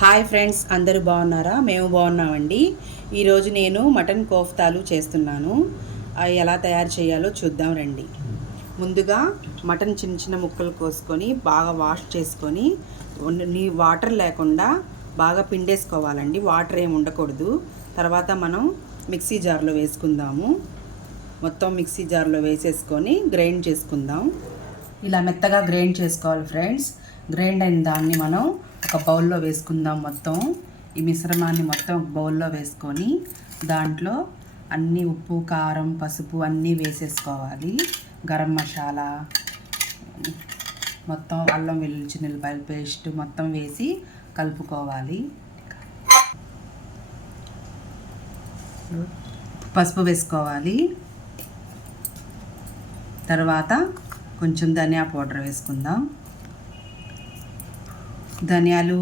Hi friends, అందరూ బాగున్నారా? మేము బాగున్నామండి. ఈరోజు నేను మటన్ కోఫ్తాలు చేస్తున్నాను. అవి ఎలా తయారు చేయాలో చూద్దాం రండి. ముందుగా మటన్ చిన్న చిన్న ముక్కలు కోసుకొని బాగా వాష్ చేసుకొని వాటర్ లేకుండా బాగా పిండేసుకోవాలండి. వాటర్ ఏమి ఉండకూడదు. తర్వాత మనం మిక్సీ జార్లో వేసుకుందాము. మొత్తం మిక్సీ జార్లో వేసేసుకొని గ్రైండ్ చేసుకుందాం. ఇలా మెత్తగా గ్రైండ్ చేసుకోవాలి ఫ్రెండ్స్. గ్రైండ్ అయిన దాన్ని మనం ఒక బౌల్లో వేసుకుందాం. మొత్తం ఈ మిశ్రమాన్ని మొత్తం బౌల్లో వేసుకొని దాంట్లో అన్నీ ఉప్పు, కారం, పసుపు అన్నీ వేసేసుకోవాలి. గరం మసాలా, మొత్తం అల్లం వెల్లుల్లి నిల్లిపాయల పేస్ట్ మొత్తం వేసి కలుపుకోవాలి. పసుపు వేసుకోవాలి. తర్వాత కొంచెం ధనియా పౌడర్ వేసుకుందాం. ధనియాలు,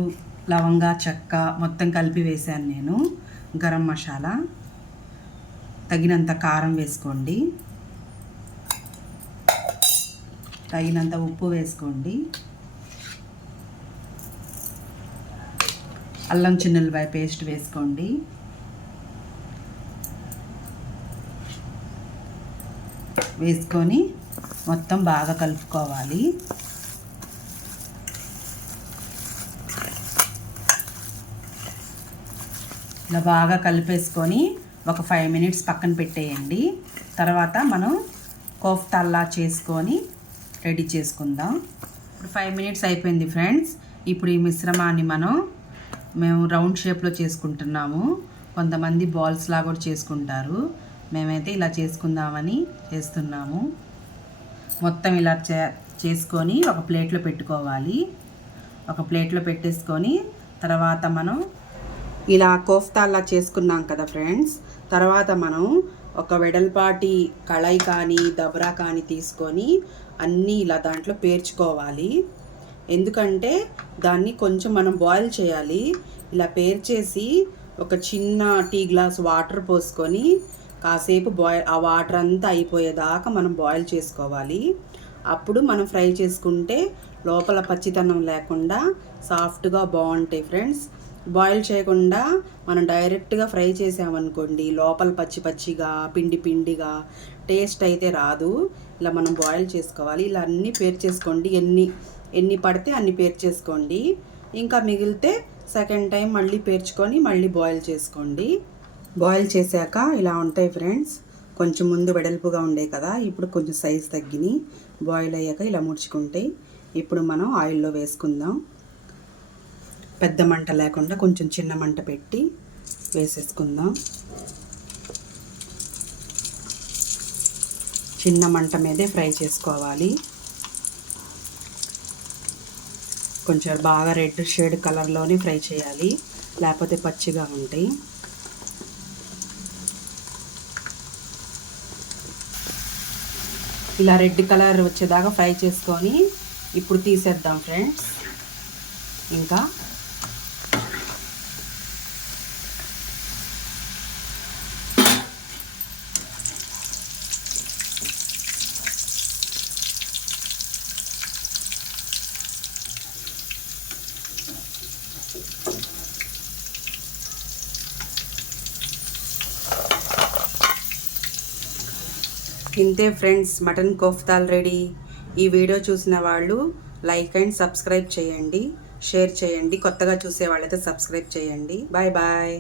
లవంగా, చెక్క మొత్తం కలిపి వేసాను నేను. గరం మసాలా, తగినంత కారం వేసుకోండి. తగినంత ఉప్పు వేసుకోండి. అల్లం చిన్నులపాయ పేస్ట్ వేసుకోండి. వేసుకొని మొత్తం బాగా కలుపుకోవాలి. ఇలా బాగా కలిపేసుకొని ఒక 5 మినిట్స్ పక్కన పెట్టేయండి. తర్వాత మనం కోఫ్తాల్లా చేసుకొని రెడీ చేసుకుందాం. ఇప్పుడు 5 మినిట్స్ అయిపోయింది ఫ్రెండ్స్. ఇప్పుడు ఈ మిశ్రమాన్ని మేము రౌండ్ షేప్లో చేసుకుంటున్నాము. కొంతమంది బాల్స్లా కూడా చేసుకుంటారు. మేమైతే ఇలా చేసుకుందామని చేస్తున్నాము. మొత్తం ఇలా చేసుకొని ఒక ప్లేట్లో పెట్టుకోవాలి. ఒక ప్లేట్లో పెట్టేసుకొని తర్వాత మనం ఇలా కోఫ్తాల్లా చేసుకున్నాం కదా ఫ్రెండ్స్. తర్వాత మనం ఒక వెడల్పాటి కళాయి కానీ దబరా కానీ తీసుకొని అన్నీ ఇలా దాంట్లో పేర్చుకోవాలి. ఎందుకంటే దాన్ని కొంచెం మనం బాయిల్ చేయాలి. ఇలా పేర్చేసి ఒక చిన్న టీ గ్లాస్ వాటర్ పోసుకొని కాసేపు ఆ వాటర్ అంతా అయిపోయేదాకా మనం బాయిల్ చేసుకోవాలి. అప్పుడు మనం ఫ్రై చేసుకుంటే లోపల పచ్చితనం లేకుండా సాఫ్ట్గా బాగుంటాయి ఫ్రెండ్స్. బాయిల్ చేయకుండా మనం డైరెక్ట్గా ఫ్రై చేసామనుకోండి లోపల పచ్చి పచ్చిగా పిండి పిండిగా టేస్ట్ అయితే రాదు. ఇలా మనం బాయిల్ చేసుకోవాలి. ఇలా అన్నీ పేర్చేసుకోండి. ఎన్ని పడితే అన్ని పేర్చేసుకోండి. ఇంకా మిగిలితే సెకండ్ టైం మళ్ళీ పేర్చుకొని మళ్ళీ బాయిల్ చేసుకోండి. బాయిల్ చేశాక ఇలా ఉంటాయి ఫ్రెండ్స్. కొంచెం ముందు వెడల్పుగా ఉండే కదా, ఇప్పుడు కొంచెం సైజు తగ్గినాయి. బాయిల్ అయ్యాక ఇలా ముడుచుకుంటాయి. ఇప్పుడు మనం ఆయిల్లో వేసుకుందాం. పెద్ద మంట లేకుండా కొంచెం చిన్న మంట పెట్టి వేసేసుకుందాం. చిన్న మంట మీదే ఫ్రై చేసుకోవాలి. కొంచెం బాగా రెడ్ షేడ్ కలర్లోనే ఫ్రై చేయాలి, లేకపోతే పచ్చిగా ఉంటాయి. ఇలా రెడ్ కలర్ వచ్చేదాకా ఫ్రై చేసుకొని ఇప్పుడు తీసేద్దాం ఫ్రెండ్స్. ఇంకా ఇంతే ఫ్రెండ్స్, మటన్ కోఫ్తాల్ రెడీ. ఈ వీడియో చూసిన వాళ్ళు లైక్ అండ్ సబ్స్క్రైబ్ చేయండి, షేర్ చేయండి. కొత్తగా చూసే వాళ్ళైతే సబ్స్క్రైబ్ చేయండి. Bye bye.